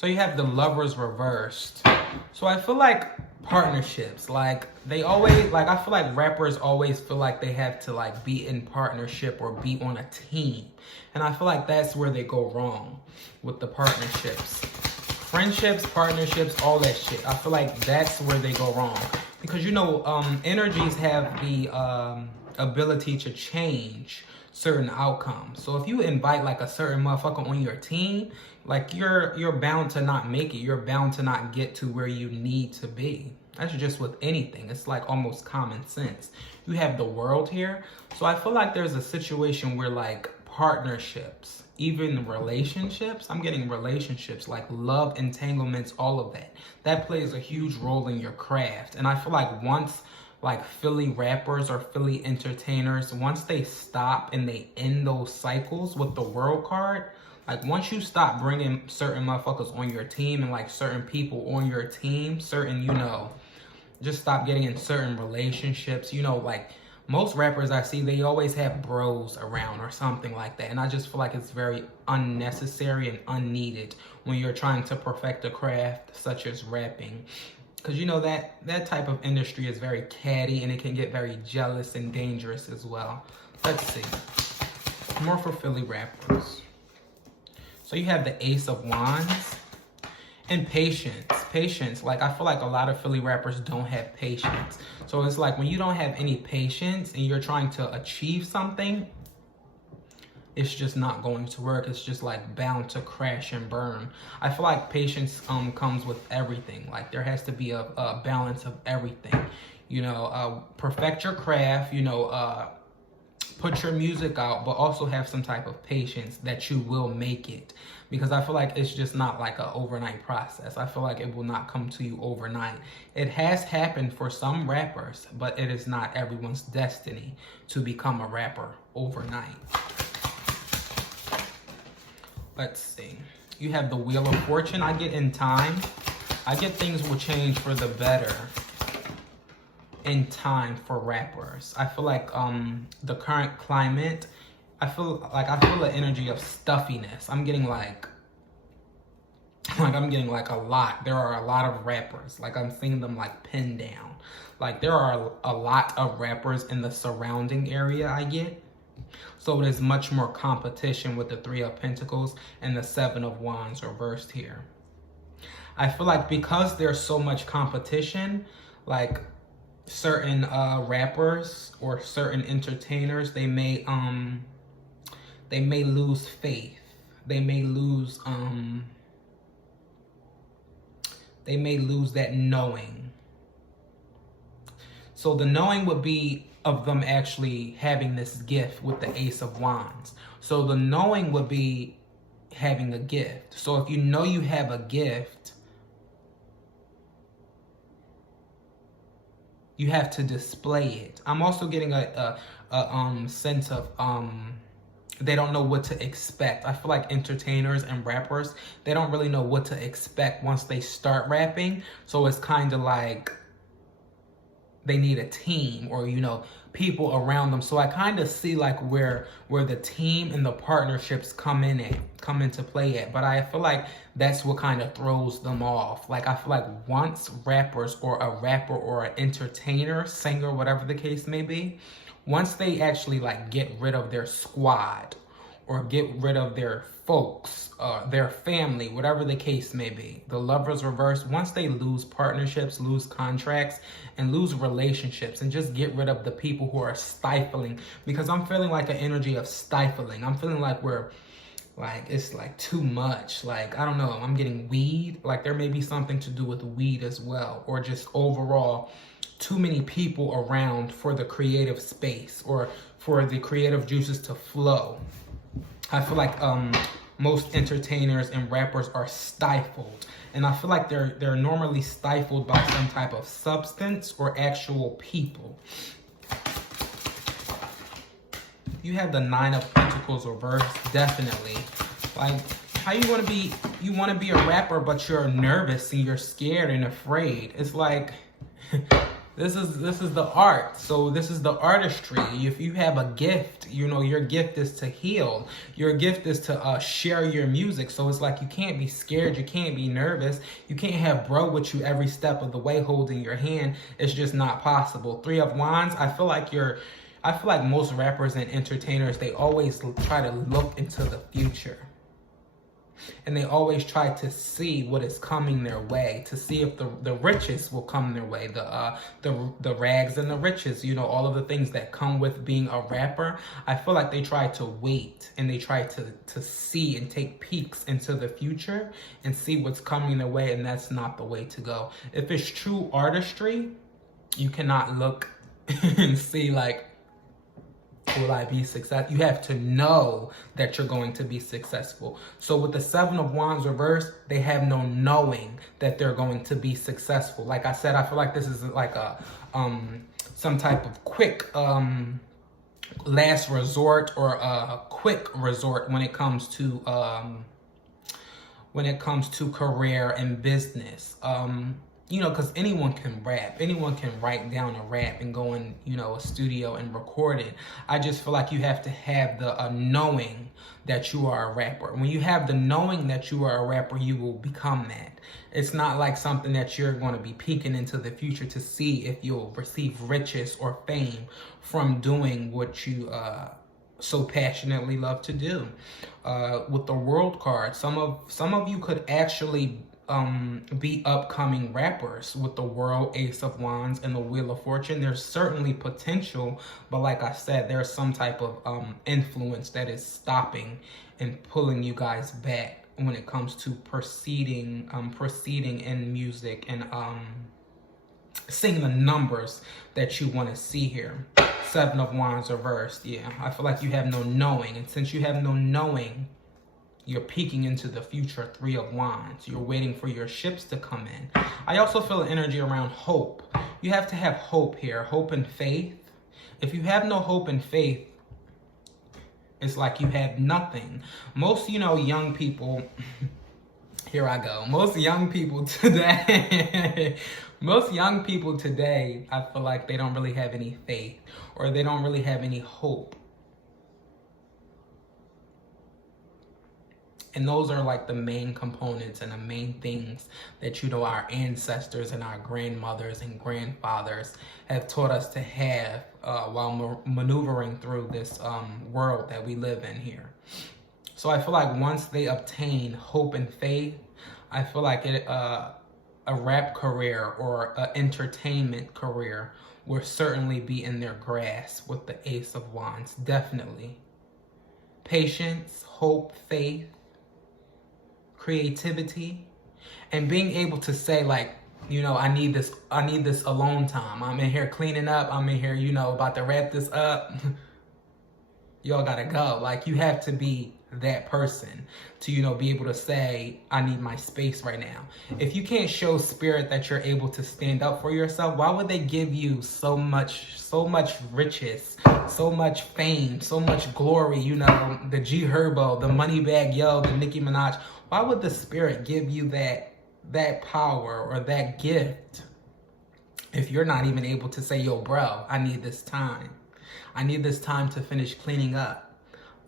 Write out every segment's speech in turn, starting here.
So you have the Lovers reversed. So I feel like partnerships, like they always, like I feel like rappers always feel like they have to like be in partnership or be on a team. And I feel like that's where they go wrong with the partnerships. Friendships, partnerships, all that shit. I feel like that's where they go wrong. Because you know, energies have the ability to change certain outcomes. So if you invite like a certain motherfucker on your team, like you're bound to not make it. You're bound to not get to where you need to be. That's just with anything. It's like almost common sense. You have the world here. So I feel like there's a situation where like partnerships, even relationships, I'm getting relationships, like love, entanglements, all of that. That plays a huge role in your craft. And I feel like once like Philly rappers or Philly entertainers, once they stop and they end those cycles with the world card, like once you stop bringing certain motherfuckers on your team and like certain people on your team, certain, you know, just stop getting in certain relationships, you know, like most rappers I see, they always have bros around or something like that. And I just feel like it's very unnecessary and unneeded when you're trying to perfect a craft such as rapping. Because you know that type of industry is very catty and it can get very jealous and dangerous as well. Let's see. More for Philly rappers. So you have the Ace of Wands and patience. Patience. Like I feel like a lot of Philly rappers don't have patience. So it's like when you don't have any patience and you're trying to achieve something, it's just not going to work. It's just like bound to crash and burn. I feel like patience comes with everything. Like there has to be a balance of everything. You know, perfect your craft, you know, put your music out, but also have some type of patience that you will make it. Because I feel like it's just not like an overnight process. I feel like it will not come to you overnight. It has happened for some rappers, but it is not everyone's destiny to become a rapper overnight. Let's see. You have the Wheel of Fortune. I get in time. I get things will change for the better in time for rappers. I feel like the current climate, I feel the energy of stuffiness. I'm getting like a lot. There are a lot of rappers. Like I'm seeing them like pinned down. Like there are a lot of rappers in the surrounding area I get. So there's much more competition with the Three of Pentacles and the Seven of Wands reversed here. I feel like because there's so much competition, like certain rappers or certain entertainers, they may lose faith. They may lose that knowing. So the knowing would be of them actually having this gift with the Ace of Wands. So the knowing would be having a gift. So if you know you have a gift, you have to display it. I'm also getting a sense of they don't know what to expect. I feel like entertainers and rappers, they don't really know what to expect once they start rapping. So it's kind of like they need a team or, you know, people around them. So I kind of see like where the team and the partnerships come into play at. But I feel like that's what kind of throws them off. Like I feel like once rappers or a rapper or an entertainer, singer, whatever the case may be, once they actually like get rid of their squad or get rid of their folks, their family, whatever the case may be, the Lovers reverse, once they lose partnerships, lose contracts, and lose relationships, and just get rid of the people who are stifling, because I'm feeling like an energy of stifling. I'm feeling like it's like too much. Like, I don't know, I'm getting weed. Like there may be something to do with weed as well, or just overall too many people around for the creative space or for the creative juices to flow. I feel like most entertainers and rappers are stifled. And I feel like they're normally stifled by some type of substance or actual people. You have the Nine of Pentacles reversed, definitely. Like, how you want to be a rapper, but you're nervous and you're scared and afraid. It's like, This is the art. So this is the artistry. If you have a gift, you know, your gift is to heal. Your gift is to share your music. So it's like you can't be scared. You can't be nervous. You can't have bro with you every step of the way holding your hand. It's just not possible. Three of Wands, I feel like most rappers and entertainers, they always try to look into the future. And they always try to see what is coming their way, to see if the riches will come their way, the rags and the riches, you know, all of the things that come with being a rapper. I feel like they try to wait and they try to see and take peeks into the future and see what's coming their way, and that's not the way to go. If it's true artistry, you cannot look and see like, will I be successful? You have to know that you're going to be successful. So with the Seven of Wands reversed, they have no knowing that they're going to be successful. Like I said, I feel like this is like a some type of quick last resort or a quick resort when it comes to career and business. You know, because anyone can rap. Anyone can write down a rap and go in, you know, a studio and record it. I just feel like you have to have the knowing that you are a rapper. When you have the knowing that you are a rapper, you will become that. It's not like something that you're going to be peeking into the future to see if you'll receive riches or fame from doing what you so passionately love to do. With the World card, some of you could actually be upcoming rappers with the World, Ace of Wands, and the Wheel of Fortune. There's certainly potential, but like I said, there's some type of influence that is stopping and pulling you guys back when it comes to proceeding in music and seeing the numbers that you want to see here. Seven of Wands reversed. Yeah, I feel like you have no knowing, and since you have no knowing, you're peeking into the future. Three of Wands. You're waiting for your ships to come in. I also feel energy around hope. You have to have hope here. Hope and faith. If you have no hope and faith, it's like you have nothing. Most, you know, young people, here I go. Most young people today, I feel like they don't really have any faith or they don't really have any hope. And those are like the main components and the main things that, you know, our ancestors and our grandmothers and grandfathers have taught us to have while maneuvering through this world that we live in here. So I feel like once they obtain hope and faith, I feel like a rap career or an entertainment career will certainly be in their grasp with the Ace of Wands. Definitely. Patience, hope, faith, creativity, and being able to say, like, you know, I need this alone time. I'm in here cleaning up. I'm in here, you know, about to wrap this up. Y'all gotta go. Like, you have to be that person to, you know, be able to say, I need my space right now. If you can't show spirit that you're able to stand up for yourself, why would they give you so much riches, so much fame, so much glory, you know, the G Herbo, the Moneybag Yo, the Nicki Minaj? Why would the spirit give you that power or that gift if you're not even able to say, yo, bro, I need this time. I need this time to finish cleaning up.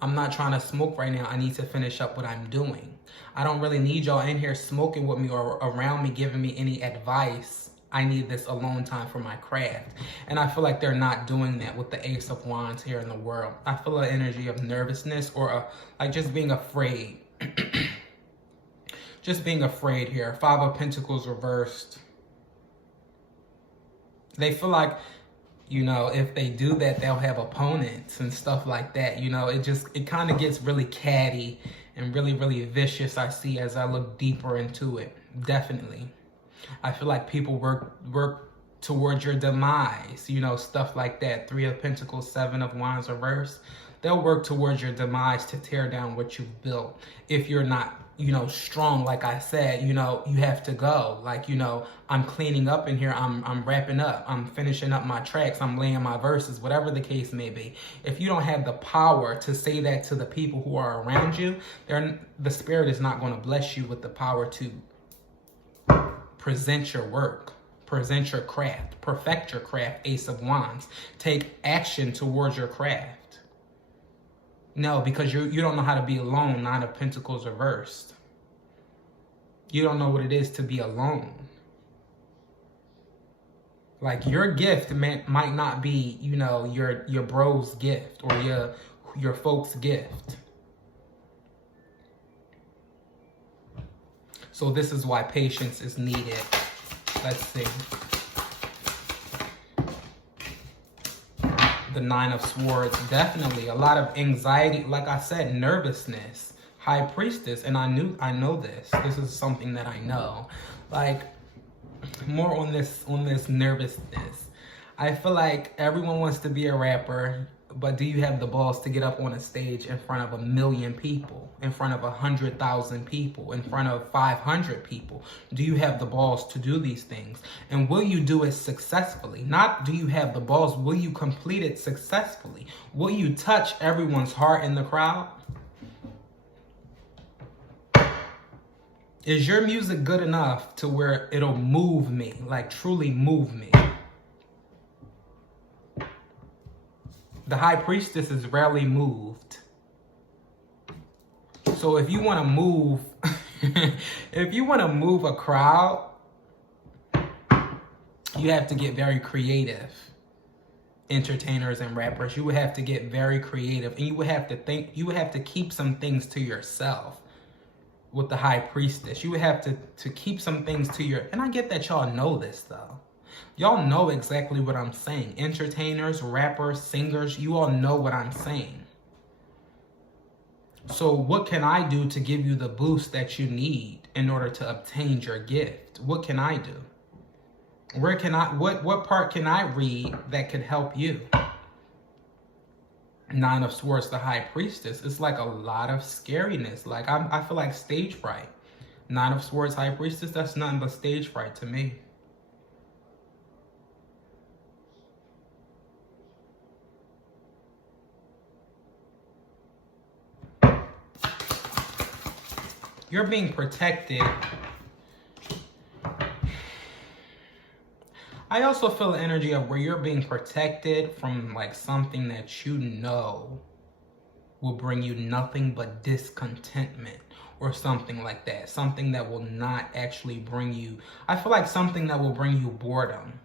I'm not trying to smoke right now. I need to finish up what I'm doing. I don't really need y'all in here smoking with me or around me giving me any advice. I need this alone time for my craft. And I feel like they're not doing that with the Ace of Wands here in the world. I feel an energy of nervousness or like just being afraid. Just being afraid here. Five of Pentacles reversed. They feel like, you know, if they do that, they'll have opponents and stuff like that. You know, it kind of gets really catty and really, really vicious, I see, as I look deeper into it. Definitely. I feel like people work towards your demise, you know, stuff like that. Three of Pentacles, Seven of Wands reversed. They'll work towards your demise to tear down what you've built. If you're not, you know, strong, like I said, you know, you have to go. Like, you know, I'm cleaning up in here. I'm wrapping up. I'm finishing up my tracks. I'm laying my verses, whatever the case may be. If you don't have the power to say that to the people who are around you, the spirit is not going to bless you with the power to present your work, present your craft, perfect your craft, Ace of Wands. Take action towards your craft. No, because you don't know how to be alone, Nine of Pentacles reversed. You don't know what it is to be alone. Like, your gift might not be, you know, your bro's gift or your folks' gift. So this is why patience is needed. Let's see. The Nine of Swords, definitely a lot of anxiety. Like I said, nervousness. High Priestess, and I know this. This is something that I know. Like, more on this nervousness. I feel like everyone wants to be a rapper, but do you have the balls to get up on a stage in front of 1 million people, in front of 100,000 people, in front of 500 people? Do you have the balls to do these things? And will you do it successfully? Not do you have the balls, will you complete it successfully? Will you touch everyone's heart in the crowd? Is your music good enough to where it'll move me, like truly move me? The High Priestess is rarely moved. So if you want to move, if you want to move a crowd, you have to get very creative. Entertainers and rappers, you would have to get very creative, and you would have to think, you would have to keep some things to yourself. With the High Priestess, you would have to keep some things to your, and I get that y'all know this though. Y'all know exactly what I'm saying. Entertainers, rappers, singers, you all know what I'm saying. So what can I do to give you the boost that you need in order to obtain your gift? What can I do? Where can I, what part can I read that could help you? Nine of Swords, the High Priestess. It's like a lot of scariness. Like, I feel like stage fright. Nine of Swords, High Priestess, that's nothing but stage fright to me. You're being protected. I also feel the energy of where you're being protected from like something that you know will bring you nothing but discontentment or something like that. Something that will not actually bring you, I feel like something that will bring you boredom.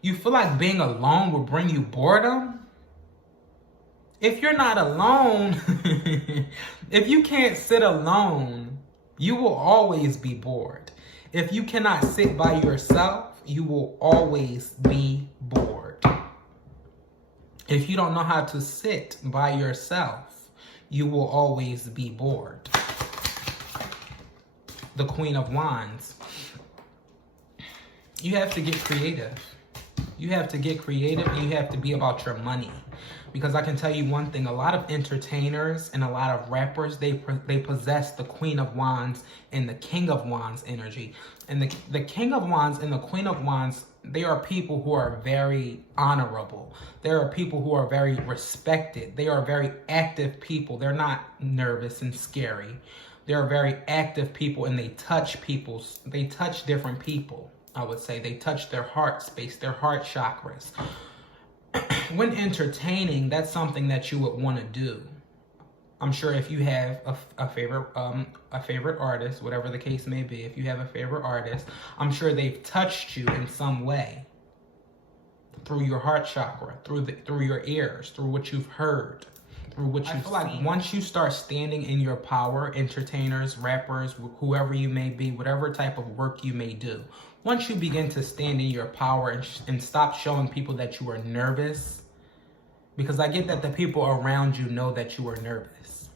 You feel like being alone will bring you boredom? If you're not alone, if you can't sit alone, you will always be bored. If you cannot sit by yourself, you will always be bored. If you don't know how to sit by yourself, you will always be bored. The Queen of Wands. You have to get creative. You have to get creative, and you have to be about your money. Because I can tell you one thing, a lot of entertainers and a lot of rappers, they possess the Queen of Wands and the King of Wands energy. And the King of Wands and the Queen of Wands, they are people who are very honorable. They are people who are very respected. They are very active people. They're not nervous and scary. They are very active people, and they touch different people, I would say. They touch their heart space, their heart chakras. When entertaining, that's something that you would want to do. I'm sure if you have a favorite artist, whatever the case may be, if you have a favorite artist, I'm sure they've touched you in some way. Through your heart chakra, through your ears, through what you've heard, through what you've seen. I feel like once you start standing in your power, entertainers, rappers, whoever you may be, whatever type of work you may do, once you begin to stand in your power and stop showing people that you are nervous, because I get that the people around you know that you are nervous.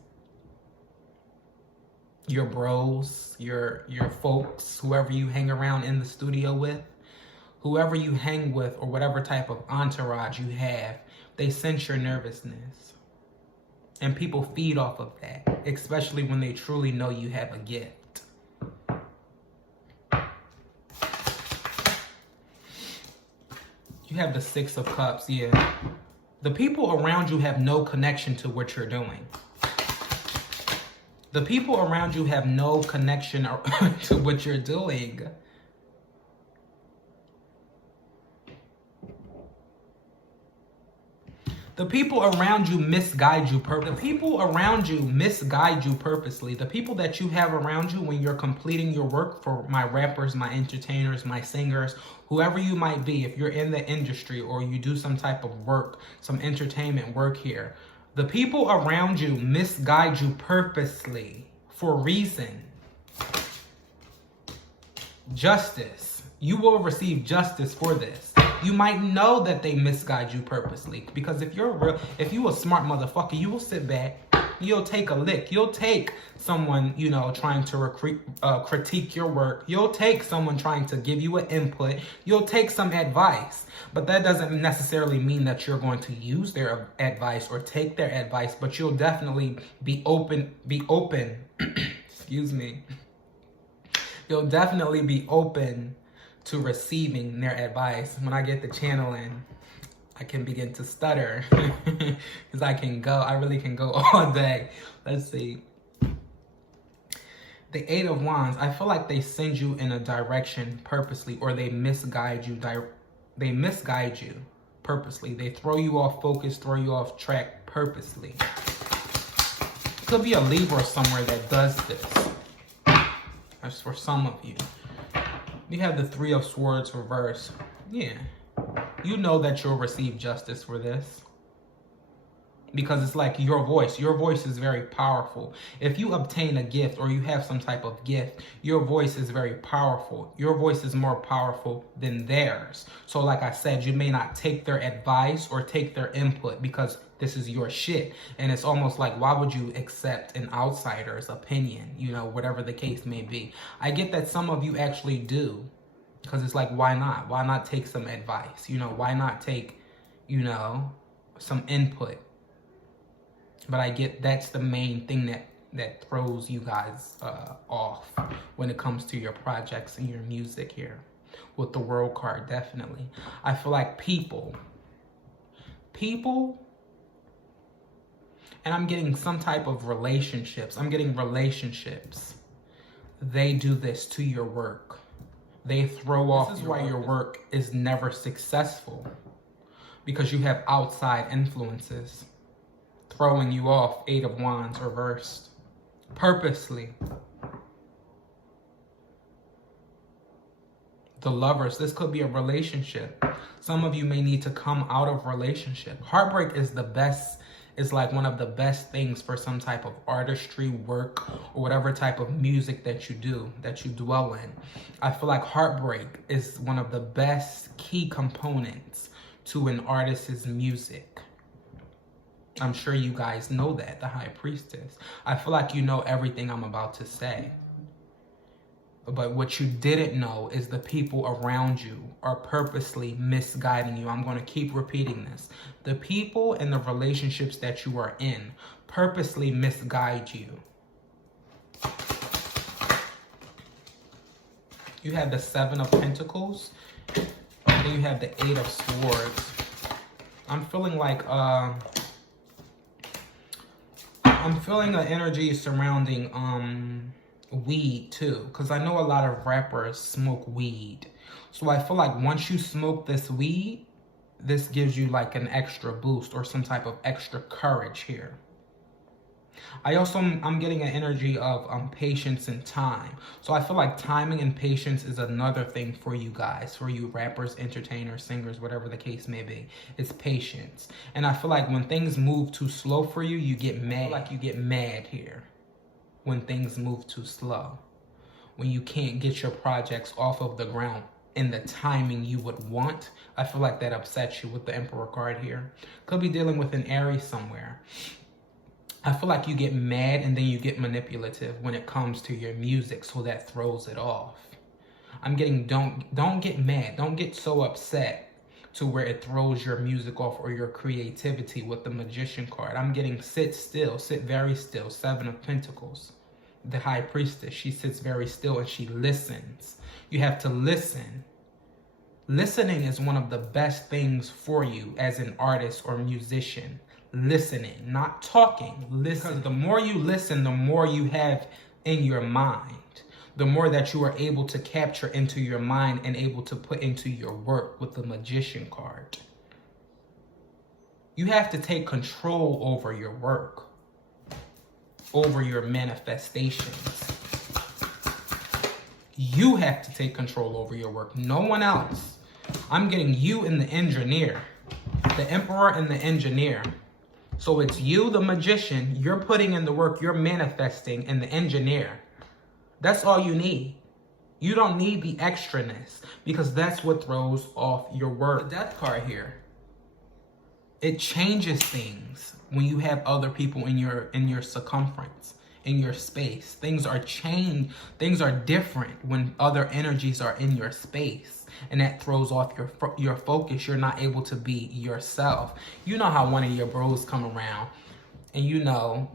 Your bros, your folks, whoever you hang around in the studio with, whoever you hang with, or whatever type of entourage you have, they sense your nervousness. And people feed off of that, especially when they truly know you have a gift. You have the Six of Cups, yeah. The people around you have no connection to what you're doing. The people around you have no connection to what you're doing. The people around you misguide you purposely. The people around you misguide you purposely. The people that you have around you when you're completing your work, for my rappers, my entertainers, my singers, whoever you might be, if you're in the industry or you do some type of work, some entertainment work here, the people around you misguide you purposely for a reason. Justice. You will receive justice for this. You might know that they misguide you purposely, because if you a smart motherfucker, you will sit back, you'll take a lick, you'll take someone, you know, trying to critique your work, you'll take someone trying to give you an input, you'll take some advice, but that doesn't necessarily mean that you're going to use their advice or take their advice, but you'll definitely be open, excuse me, you'll definitely be open to receiving their advice. When I get the channel in, I can begin to stutter because I really can go all day. Let's see. The Eight of Wands, I feel like they send you in a direction purposely, or they misguide you. They misguide you purposely. They throw you off focus, throw you off track purposely. Could be a Libra somewhere that does this. That's for some of you. You have the Three of Swords reversed. Yeah. You know that you'll receive justice for this. Because it's like your voice. Your voice is very powerful. If you obtain a gift or you have some type of gift, your voice is very powerful. Your voice is more powerful than theirs. So like I said, you may not take their advice or take their input because this is your shit. And it's almost like, why would you accept an outsider's opinion? You know, whatever the case may be. I get that some of you actually do. Because it's like, why not? Why not take some advice? You know, why not take, you know, some input? But I get that's the main thing that throws you guys off when it comes to your projects and your music here. With the World card, definitely. I feel like people, and I'm getting some type of relationships. I'm getting relationships. They do this to your work. They throw off. This is why your work is never successful. Because you have outside influences throwing you off. Eight of Wands reversed. Purposely. The Lovers. This could be a relationship. Some of you may need to come out of relationship. Heartbreak is the best. It's like one of the best things for some type of artistry work or whatever type of music that you do, that you dwell in. I feel like heartbreak is one of the best key components to an artist's music. I'm sure you guys know that, the High Priestess. I feel like you know everything I'm about to say. But what you didn't know is the people around you are purposely misguiding you. I'm going to keep repeating this. The people and the relationships that you are in purposely misguide you. You have the Seven of Pentacles. And then you have the Eight of Swords. I'm feeling like I'm feeling an energy surrounding weed too, because I know a lot of rappers smoke weed. So I feel like once you smoke this weed, this gives you like an extra boost or some type of extra courage here. I'm getting an energy of patience and time. So I feel like timing and patience is another thing for you guys, for you rappers, entertainers, singers, whatever the case may be. It's patience. And I feel like when things move too slow for you, you get mad. I feel like you get mad here when things move too slow. When you can't get your projects off of the ground in the timing you would want. I feel like that upsets you with the Emperor card here. Could be dealing with an Aries somewhere. I feel like you get mad and then you get manipulative when it comes to your music, so that throws it off. I'm getting don't get mad. Don't get so upset to where it throws your music off or your creativity with the Magician card. I'm getting sit still, sit very still. Seven of Pentacles. The High Priestess, she sits very still and she listens. You have to listen. Listening is one of the best things for you as an artist or musician. Listening, not talking. Listen. Because the more you listen, the more you have in your mind. The more that you are able to capture into your mind and able to put into your work with the Magician card. You have to take control over your work, over your manifestations. You have to take control over your work, no one else. I'm getting you and the engineer, the emperor and the engineer. So it's you, the magician, you're putting in the work, you're manifesting, and the engineer. That's all you need. You don't need the extraness, because that's what throws off your work. The death card here, it changes things when you have other people in your circumference, in your space. Things are changed, things are different when other energies are in your space, and that throws off your focus. You're not able to be yourself. You know how one of your bros come around and you know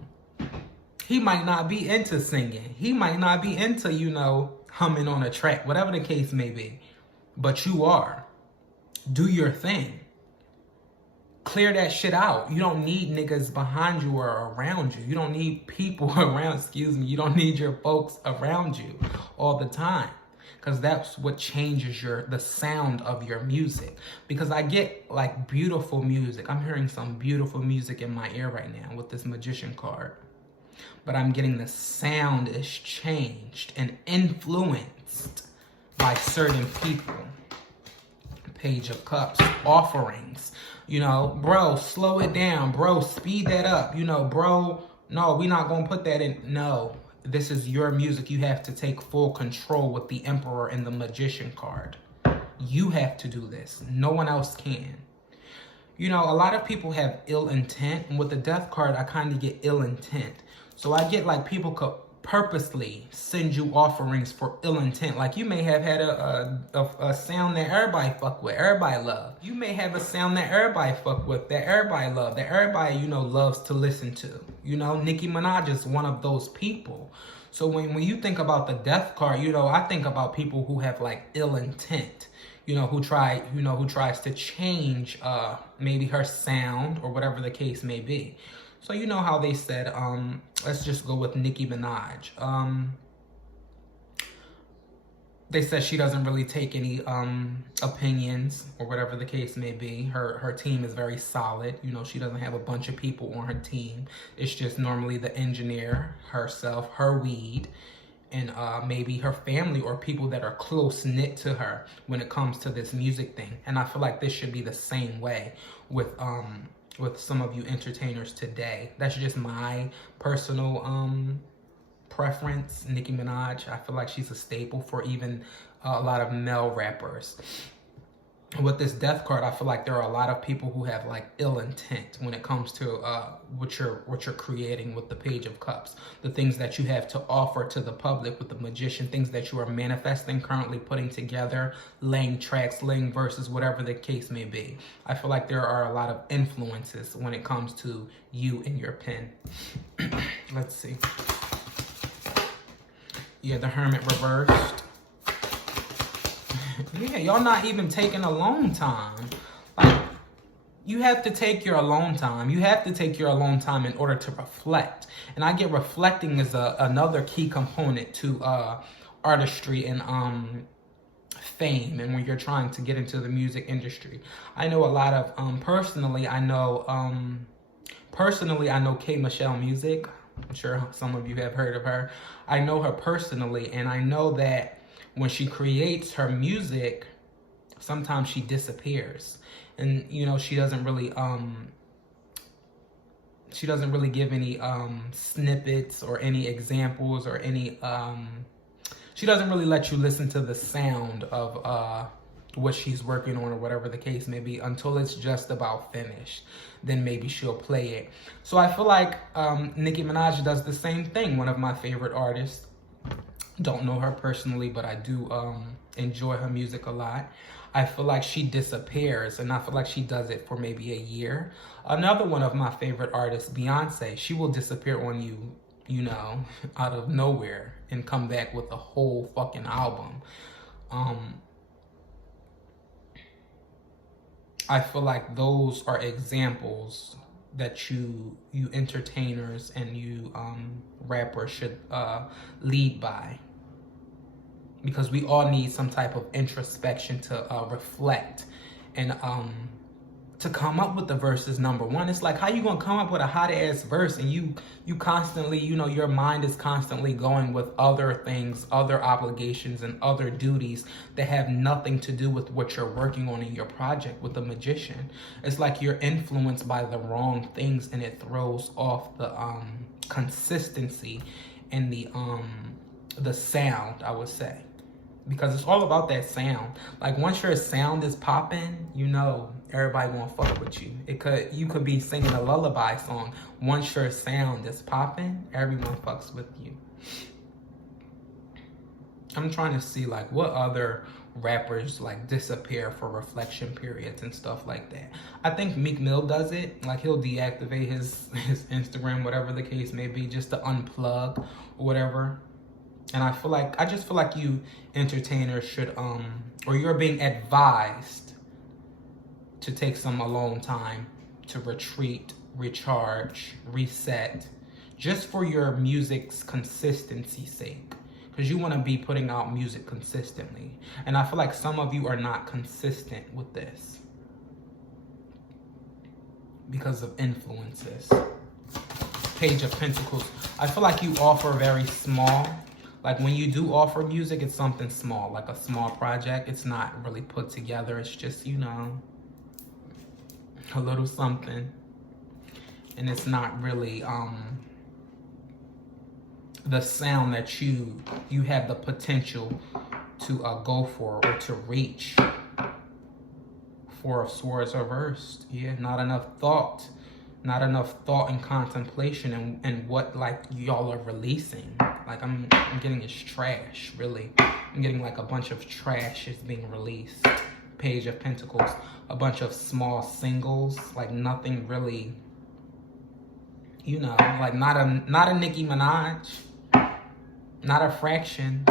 he might not be into singing, he might not be into, you know, humming on a track, whatever the case may be, but you are. Do your thing. Clear that shit out. You don't need niggas behind you or around you. You don't need people around, you don't need your folks around you all the time, because that's what changes the sound of your music. Because I get like beautiful music. I'm hearing some beautiful music in my ear right now with this magician card. But I'm getting the sound is changed and influenced by certain people. Page of Cups, offerings. You know, bro, slow it down. Bro, speed that up. You know, bro, no, we're not going to put that in. No, this is your music. You have to take full control with the Emperor and the Magician card. You have to do this. No one else can. You know, a lot of people have ill intent. And with the Death card, I kind of get ill intent. So I get like people could purposely send you offerings for ill intent. Like you may have had a sound that everybody fuck with, everybody love. You may have a sound that everybody fuck with, that everybody love, that everybody, you know, loves to listen to. You know, Nicki Minaj is one of those people. So when you think about the Death card, you know, I think about people who have like ill intent. You know, who tries to change maybe her sound or whatever the case may be. So you know how they said, let's just go with Nicki Minaj. They said she doesn't really take any opinions or whatever the case may be. Her team is very solid. You know, she doesn't have a bunch of people on her team. It's just normally the engineer, herself, her weed, and maybe her family or people that are close-knit to her when it comes to this music thing. And I feel like this should be the same way with some of you entertainers today. That's just my personal preference. Nicki Minaj, I feel like she's a staple for even a lot of male rappers. With this Death card, I feel like there are a lot of people who have like ill intent when it comes to what you're creating with the Page of Cups, the things that you have to offer to the public with the Magician, things that you are manifesting, currently putting together, laying tracks, laying verses, whatever the case may be. I feel like there are a lot of influences when it comes to you and your pen. Let's see. Yeah, the Hermit reversed. Yeah, y'all not even taking alone time. Like, you have to take your alone time. You have to take your alone time in order to reflect. And I get reflecting is another key component to artistry and fame, and when you're trying to get into the music industry. I know a lot of personally I know K Michelle Music. I'm sure some of you have heard of her. I know her personally, and I know that when she creates her music, sometimes she disappears, and you know, she doesn't really give any snippets or any examples or any she doesn't really let you listen to the sound of what she's working on or whatever the case may be until it's just about finished. Then maybe she'll play it. So I feel like Nicki Minaj does the same thing. One of my favorite artists. Don't know her personally, but I do enjoy her music a lot. I feel like she disappears, and I feel like she does it for maybe a year. Another one of my favorite artists, Beyonce, she will disappear on you, you know, out of nowhere and come back with a whole fucking album. I feel like those are examples that you entertainers and you rappers should lead by, because we all need some type of introspection to reflect and to come up with the verses, number one. It's like, how you gonna come up with a hot ass verse and you constantly, you know, your mind is constantly going with other things, other obligations and other duties that have nothing to do with what you're working on in your project with the magician. It's like you're influenced by the wrong things and it throws off the consistency and the sound, I would say. Because it's all about that sound. Like once your sound is popping, you know everybody gonna fuck with you. You could be singing a lullaby song. Once your sound is popping, everyone fucks with you. I'm trying to see like what other rappers like disappear for reflection periods and stuff like that. I think Meek Mill does it. Like he'll deactivate his Instagram, whatever the case may be, just to unplug or whatever. And I just feel like you entertainers should, or you're being advised to take some alone time to retreat, recharge, reset, just for your music's consistency's sake. Because you want to be putting out music consistently. And I feel like some of you are not consistent with this because of influences. Page of Pentacles. I feel like you offer very small. Like when you do offer music, it's something small, like a small project. It's not really put together. It's just, you know, a little something. And it's not really the sound that you have the potential to go for or to reach. Four of Swords reversed. Yeah, not enough thought. Not enough thought and contemplation and what like y'all are releasing. Like I'm getting is trash, really. I'm getting like a bunch of trash is being released. Page of Pentacles, a bunch of small singles, like nothing really, you know, like not a Nicki Minaj, not a Fractions,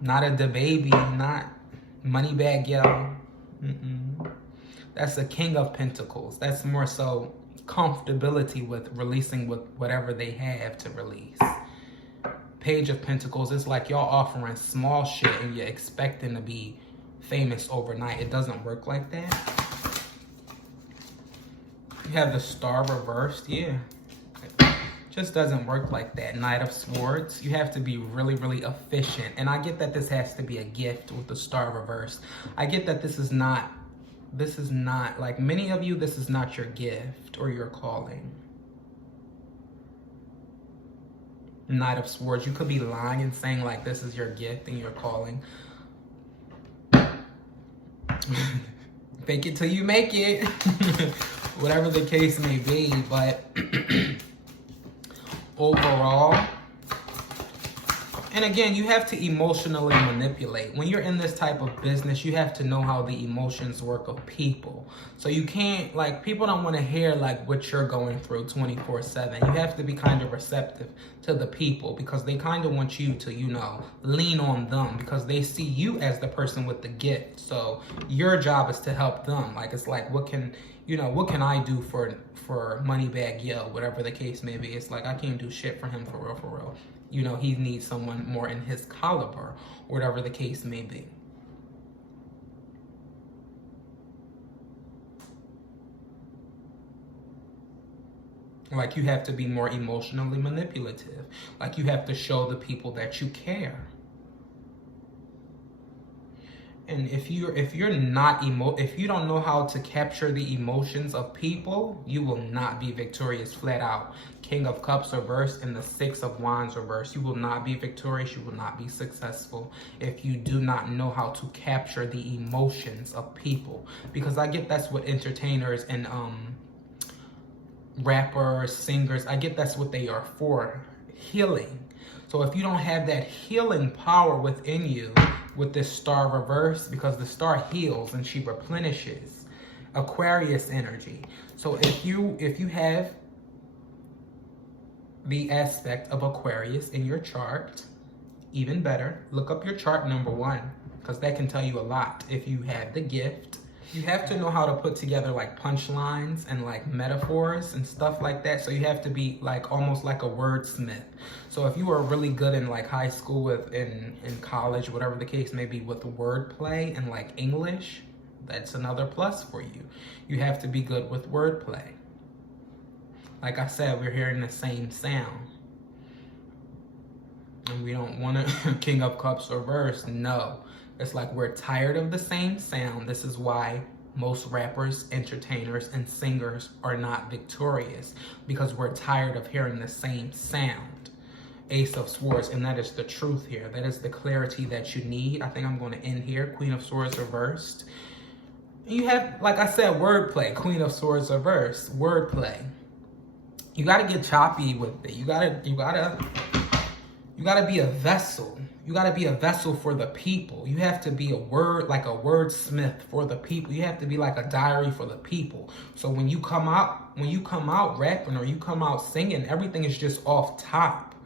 not a DaBaby, not Moneybagg Yo. That's the King of Pentacles. That's more so comfortability with releasing with whatever they have to release. Page of Pentacles, it's like y'all offering small shit and you're expecting to be famous overnight. It doesn't work like that. You have the Star reversed, yeah. Just doesn't work like that. Knight of Swords, you have to be really, really efficient. And I get that this has to be a gift with the Star reversed. I get that this is not, like many of you, this is not your gift or your calling. Knight of Swords, you could be lying and saying like this is your gift and your calling. Fake it till you make it. Whatever the case may be, but overall, and again, you have to emotionally manipulate. When you're in this type of business, you have to know how the emotions work of people. So you can't, like, people don't want to hear, like, what you're going through 24/7. You have to be kind of receptive to the people because they kind of want you to, you know, lean on them because they see you as the person with the gift. So your job is to help them. Like, it's like, what can I do for Moneybagg Yo, whatever the case may be. It's like, I can't do shit for him for real. You know, he needs someone more in his caliber, whatever the case may be. Like, you have to be more emotionally manipulative. Like, you have to show the people that you care. And if you don't know how to capture the emotions of people, you will not be victorious flat out. King of Cups reversed and the Six of Wands reversed. You will not be victorious. You will not be successful if you do not know how to capture the emotions of people. Because I get that's what entertainers and rappers, singers, I get that's what they are for, healing. So if you don't have that healing power within you, with this Star reverse, because the Star heals and she replenishes Aquarius energy. So if you have the aspect of Aquarius in your chart, even better, look up your chart, number one, because that can tell you a lot. If you have the gift, you have to know how to put together like punchlines and like metaphors and stuff like that. So you have to be like almost like a wordsmith. So if you were really good in like high school in college, whatever the case may be, with wordplay and like English, That's another plus for you. You have to be good with wordplay. Like I said, we're hearing the same sound. And we don't want to King of Cups reverse. No. It's like we're tired of the same sound. This is why most rappers, entertainers, and singers are not victorious, because we're tired of hearing the same sound. Ace of Swords, and that is the truth here. That is the clarity that you need. I think I'm going to end here. Queen of Swords reversed. You have, like I said, wordplay. Queen of Swords reversed. Wordplay. You got to get choppy with it. You gotta be a vessel. You got to be a vessel for the people. You have to be a wordsmith for the people. You have to be like a diary for the people. So when you come out rapping or you come out singing, everything is just off top.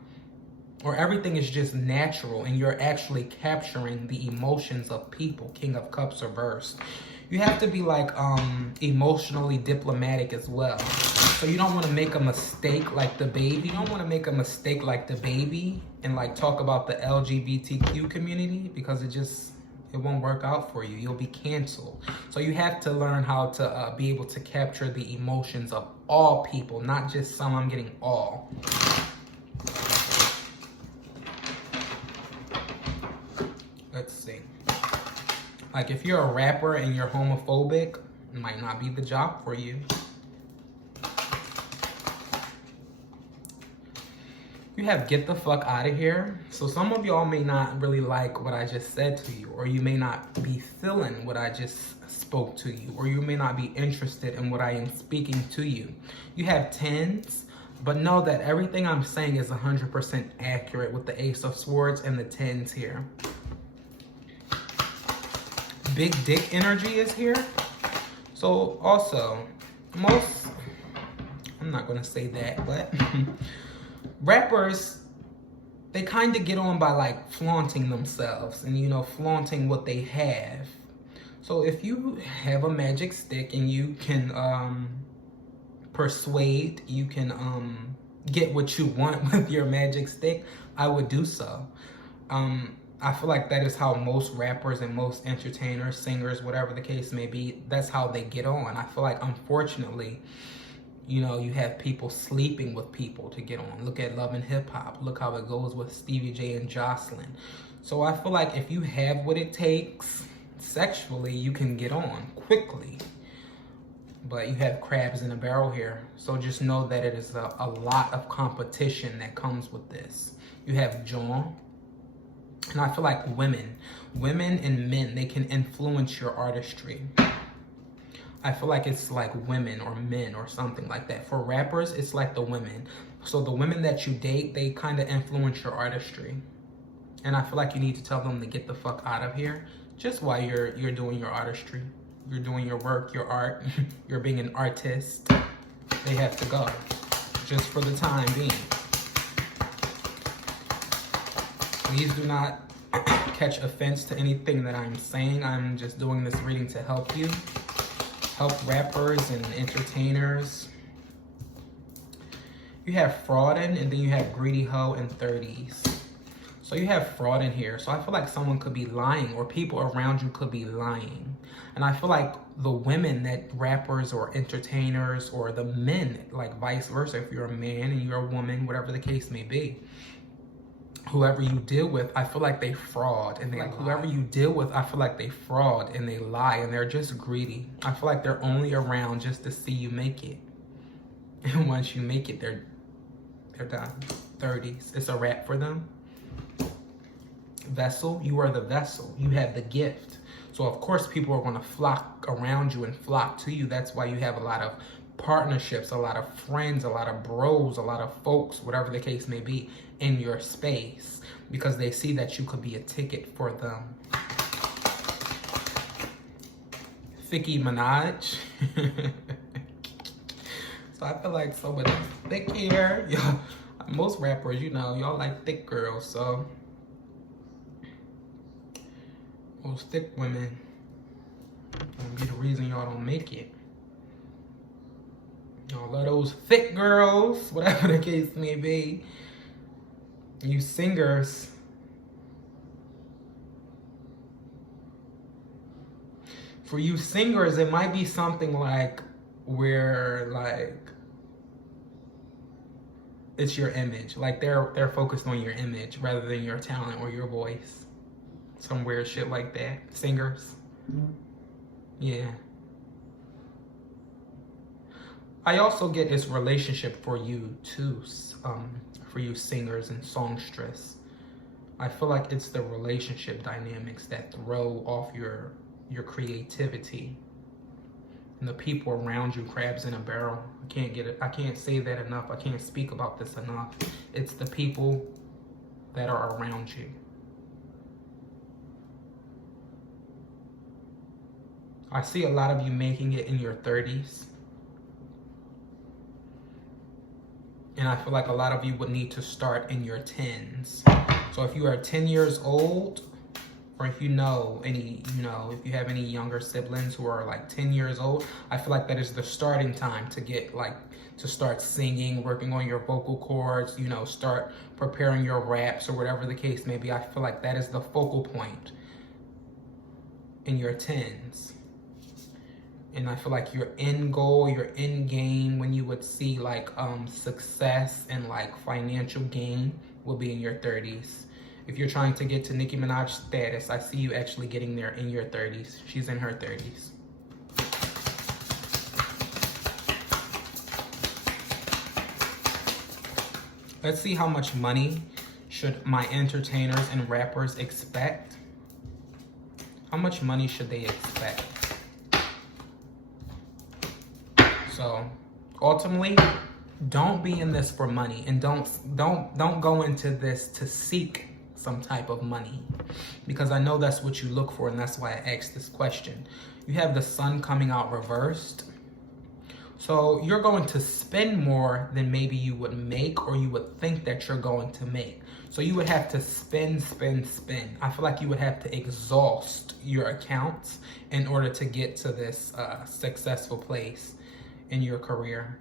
Or everything is just natural and you're actually capturing the emotions of people. King of Cups reversed. You have to be like emotionally diplomatic as well. So you don't want to make a mistake like the baby. You don't want to make a mistake like the baby and like talk about the LGBTQ community, because it won't work out for you. You'll be canceled. So you have to learn how to be able to capture the emotions of all people, not just some. I'm getting all. Let's see. Like if you're a rapper and you're homophobic, it might not be the job for you. You have get the fuck out of here. So some of y'all may not really like what I just said to you, or you may not be feeling what I just spoke to you, or you may not be interested in what I am speaking to you. You have tens, but know that everything I'm saying is 100% accurate with the Ace of Swords and the tens here. Big dick energy is here. So also, I'm not gonna say that, but rappers, they kind of get on by like flaunting themselves and, you know, flaunting what they have. So if you have a magic stick and you can persuade, you can get what you want with your magic stick, I would do so. I feel like that is how most rappers and most entertainers, singers, whatever the case may be, that's how they get on. I feel like, unfortunately, you know, you have people sleeping with people to get on. Look at Love and Hip Hop. Look how it goes with Stevie J and Jocelyn. So I feel like if you have what it takes sexually, you can get on quickly. But you have crabs in a barrel here. So just know that it is a lot of competition that comes with this. You have John. And I feel like women and men, they can influence your artistry. I feel like it's like women or men or something like that. For rappers, it's like the women. So the women that you date, they kind of influence your artistry. And I feel like you need to tell them to get the fuck out of here just while you're doing your artistry. You're doing your work, your art. You're being an artist. They have to go just for the time being. Please do not catch offense to anything that I'm saying. I'm just doing this reading to help you. Help rappers and entertainers. You have frauding, and then you have greedy hoe and 30s. So you have fraud in here. So I feel like someone could be lying, or people around you could be lying. And I feel like the women that rappers or entertainers, or the men, like vice versa, if you're a man and you're a woman, whatever the case may be, whoever you deal with, I feel like they fraud, and whoever you deal with, I feel like they fraud and they lie, and they're just greedy. I feel like they're only around just to see you make it. And once you make it, they're done. 30s. It's a wrap for them. Vessel, you are the vessel. You have the gift. So of course people are going to flock around you and flock to you. That's why you have a lot of partnerships, a lot of friends, a lot of bros, a lot of folks, whatever the case may be, in your space, because they see that you could be a ticket for them. Nicki Minaj. So I feel like some of this thick hair, yeah, most rappers, you know, y'all like thick girls, so those thick women gonna be the reason y'all don't make it. Y'all love those thick girls, whatever the case may be. You singers, For you singers, it might be something like where like it's your image. Like they're focused on your image rather than your talent or your voice. Some weird shit like that. Singers. Yeah. I also get this relationship for you too, for you singers and songstress. I feel like it's the relationship dynamics that throw off your creativity. And the people around you, crabs in a barrel. I can't get it. I can't say that enough. I can't speak about this enough. It's the people that are around you. I see a lot of you making it in your 30s. And I feel like a lot of you would need to start in your 10s. So if you are 10 years old, or if you know any, if you have any younger siblings who are like 10 years old, I feel like that is the starting time to get to start singing, working on your vocal cords, start preparing your raps or whatever the case may be. I feel like that is the focal point in your 10s. And I feel like your end goal, your end game, when you would see success and financial gain will be in your 30s. If you're trying to get to Nicki Minaj status, I see you actually getting there in your 30s. She's in her 30s. Let's see how much money should my entertainers and rappers expect. How much money should they expect? So ultimately, don't be in this for money, and don't go into this to seek some type of money, because I know that's what you look for, and that's why I asked this question. You have the sun coming out reversed. So you're going to spend more than maybe you would make, or you would think that you're going to make. So you would have to spend. I feel like you would have to exhaust your accounts in order to get to this successful place in your career.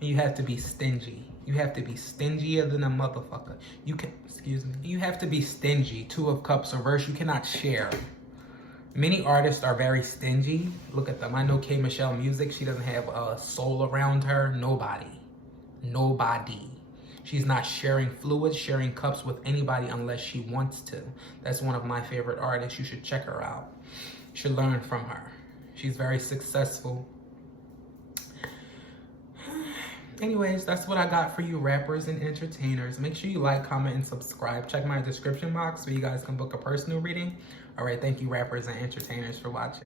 You have to be stingy. You have to be stingier than a motherfucker. You have to be stingy. 2 of Cups reverse. You cannot share. Many artists are very stingy. Look at them. I know K. Michelle Music. She doesn't have a soul around her. Nobody. She's not sharing fluids, sharing cups with anybody unless she wants to. That's one of my favorite artists. You should check her out. You should learn from her. She's very successful. Anyways, that's what I got for you rappers and entertainers. Make sure you like, comment, and subscribe. Check my description box so you guys can book a personal reading. All right, thank you rappers and entertainers for watching.